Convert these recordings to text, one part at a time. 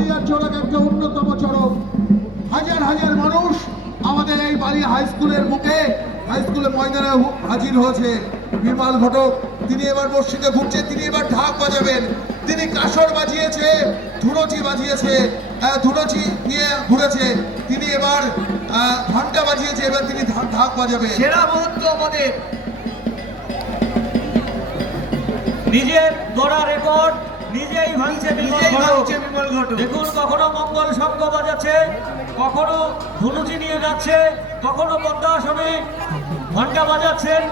বালিয়ার চড়ক একটা অন্যতম চড়ক। হাজার হাজার মানুষ আমাদের এই বালিয়া হাই স্কুলের বুকে, হাই স্কুলের ময়দানে হাজির হয়েছে। বিমল ঘটক তিনি এবার মসজিদে ঘুরছে, তিনি এবার ঢাক বাজাবেন। তিনি কাসর বাজিয়েছে, ধুনুচি বাজিয়েছে, ধুনুচি নিয়ে ঘুরেছে। তিনি এবার ঘন্টা বাজিয়েছে, এবার তিনি ঢাক বাজাবেন। সেরা মুহূর্ত আমাদের নিজের গড়া রেকর্ড নিজেই ভাঙছে বিমল ঘটক। দেখুন কখনো মঙ্গল শঙ্খ বাজাচ্ছে, কখনো ধনুচি নিয়ে যাচ্ছে, কখনো পদ্মাসনে ঘন্টা বাজাচ্ছেন।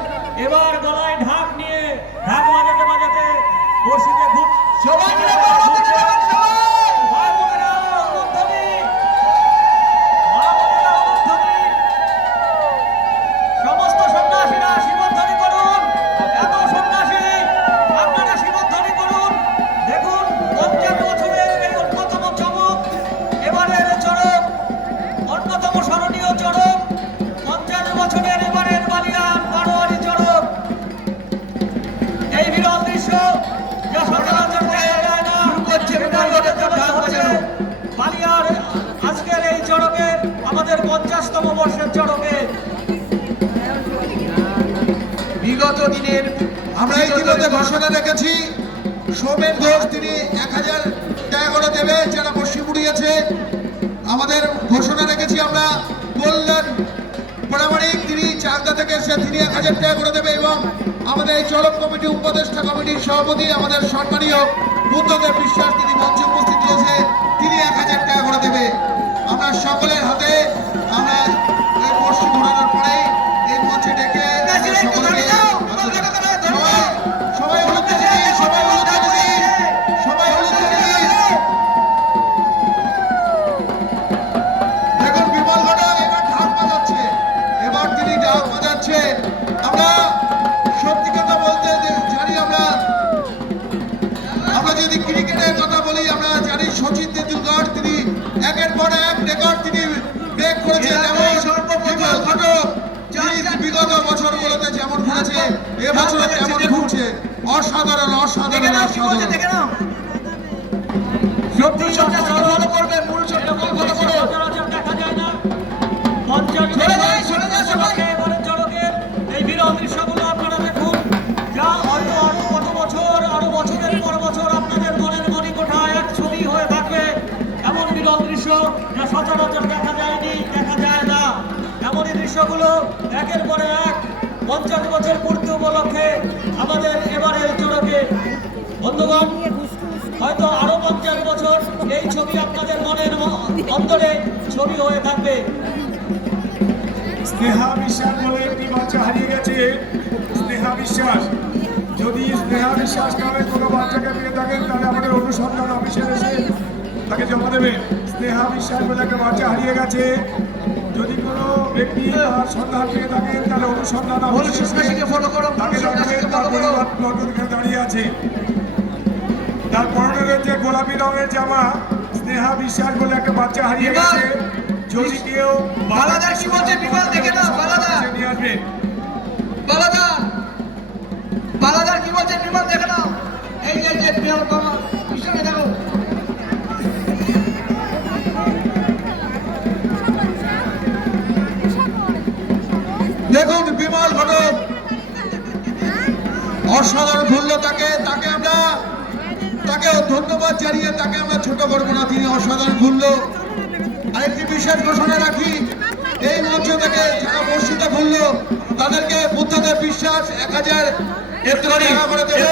এবার গলায় ঢাক নিয়ে ঢাক বাজাতে বাজাতে বসিতে সমস্ত সন্ন্যাসীরা শিবধ্বনি করুন। এত সন্ন্যাসী আপনারা শিবধ্বনি করুন। দেখুন 50 বছরের এই অন্যতম চমক, এবারের চড়ক অন্যতম স্মরণীয় চড়ক, 50 বছরের এবারের বালিয়ার বারোয়ারি চড়ক। এই বিরল দৃশ্য যা সচরাচর দেখা যায় না। বালিয়ার আজকের এই চড়কে আমাদের 50তম বর্ষের চড়কে বিগত দিনের আমরা ইতিমধ্যে ঘোষণা রেখেছি, সৌমেন ঘোষ তিনি 1000 টাকা করে দেবে যারা বর্ষি উড়িয়েছে। আমাদের ঘোষণা রেখেছি আমরা কল্যাণ প্রামাণিক তিনি চাকদা থেকে এসে তিনি 1000 টাকা করে দেবে, এবং আমাদের এই চড়ক কমিটি উপদেষ্টা কমিটির সভাপতি আমাদের সম্মানীয় বুদ্ধদেব বিশ্বাস তিনি মঞ্চে উপস্থিত রয়েছে, তিনি 1000 টাকা করে দেবে। আমরা সকলের হাতে আমরা এই বর্ষি ঘোরানোর পরেই এই মঞ্চে ডেকে সকলকে সবাই হলুদ দিদি, সবাই হলুদ দিদি, সবাই হলুদ দিদি। দেখুন বিমল ঘটক এবার ঢাক বাজাচ্ছে, এবার তিনি ঢাক বাজাচ্ছে। আমরা সত্যি কথা বলতে জানি, আমরা যদি ক্রিকেটের কথা বলি আমরা জানি সচিন তেন্ডুলকর তিনি একের পর এক রেকর্ড তিনি ব্রেক করেছেন। যেমন বিমল ঘটক বিগত বছরগুলোতে যেমন ঘুরেছে এবছরে তেমন ঘুরছে। অসাধারণ অসাধারণ অসাধারণ। এই বিরল দৃশ্যগুলো আপনারা দেখুন, যা হয়তো আরো কত বছর, আরো বছরের পর বছর আপনাদের মনের মণিকোঠায় এক ছবি হয়ে থাকবে। এমন বিরল দৃশ্য যা সচরাচর দেখা যায়নি, দেখা যায় না। এমনই দৃশ্যগুলো একের পরে এক 50 বছর পূর্তি উপলক্ষে আমাদের এবারের চড়কে বন্ধুগণ হয়তো আরো 50 বছর এই ছবি আপনাদের মনের অন্তরে ছবি হয়ে থাকবে। স্নেহা বিশ্বাস বলে একটি বাচ্চা হারিয়ে গেছে। স্নেহা বিশ্বাস, যদি স্নেহা বিশ্বাস নামে কোনো বাচ্চাকে পেয়ে থাকেন তাহলে আমাদের অনুসন্ধান অফিসে এসে তাকে জমা দেবেন। স্নেহা বিশ্বাস বলে একটা বাচ্চা হারিয়ে গেছে। যদি কোনো ব্যক্তি তার সন্ধান পেয়ে থাকেন তাহলে অনুসন্ধান অফিসে তাকে জানাবেন। তার পরিবার এখানে দাঁড়িয়ে আছে, তার পরনে রয়েছে গোলাপি রঙের জামা। স্নেহা বিশ্বাস বলে একটা বাচ্চা হারিয়ে গেছে। যদি কেউ বালাদার কি বলছে বিমল দেখে নাও। নিয়ে আসবে। বালাদার কি বলছে বিমল দেখে নাও। এই যে পিছনে দেখো। দেখুন বিমল ঘটক অসাধারণ ঘুরলো, তাকে ধন্যবাদ জানিয়ে তাকে আমরা ছোট করবো না, তিনি অসাধারণ ঘুরলো। আরেকটি বিশেষ ঘোষণা রাখি, এই মঞ্চ থেকে যারা মসজিদে ঘুরলো তাদেরকে বুদ্ধদেব বিশ্বাস 1000 টাকা করে দেবে।